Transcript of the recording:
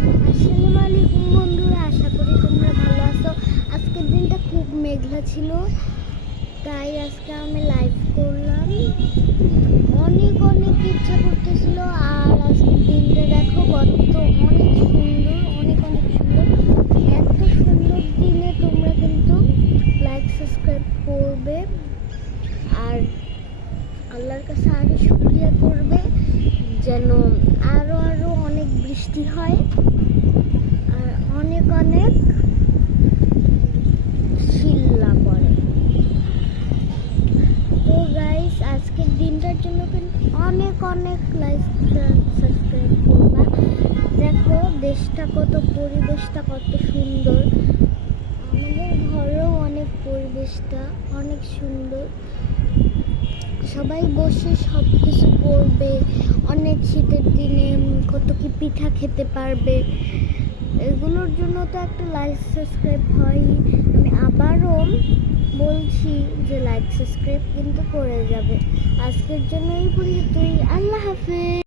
আসসালামু আলাইকুম বন্ধুরা, আশা করি তোমরা ভালো আছো। আজকের দিনটা খুব মেঘলা ছিল, তাই আজকে আমি লাইভ করলাম। অনেক অনেক ইচ্ছা করতেছিল। আর আজকের দিনটা দেখো কত অনেক সুন্দর, অনেক অনেক সুন্দর। এত সুন্দর দিনে তোমরা কিন্তু লাইক সাবস্ক্রাইব করবে আর আল্লাহর কাছে আরো শুকরিয়া করবে যেন আরো আরো অনেক বৃষ্টি হয় আর অনেক অনেক শিল্লা পড়ে। তো গাইস, আজকের দিনটার জন্য কিন্তু অনেক অনেক লাইক সাবস্ক্রাইব করবা। দেখো দেশটা কত, পরিবেশটা কত সুন্দর। আমাদের ঘরেও অনেক পরিবেশটা অনেক সুন্দর। সবাই বসে সব কিছু করবে। অনেক শীতের দিনে কত কি পিঠা খেতে পারবে। এগুলোর জন্য তো একটা লাইক সাবস্ক্রাইব হয়। আমি আবারও বলছি যে লাইক সাবস্ক্রাইব কিন্তু করে যাবে। আজকের জন্য এই পর্যন্তই। আল্লাহ হাফেজ।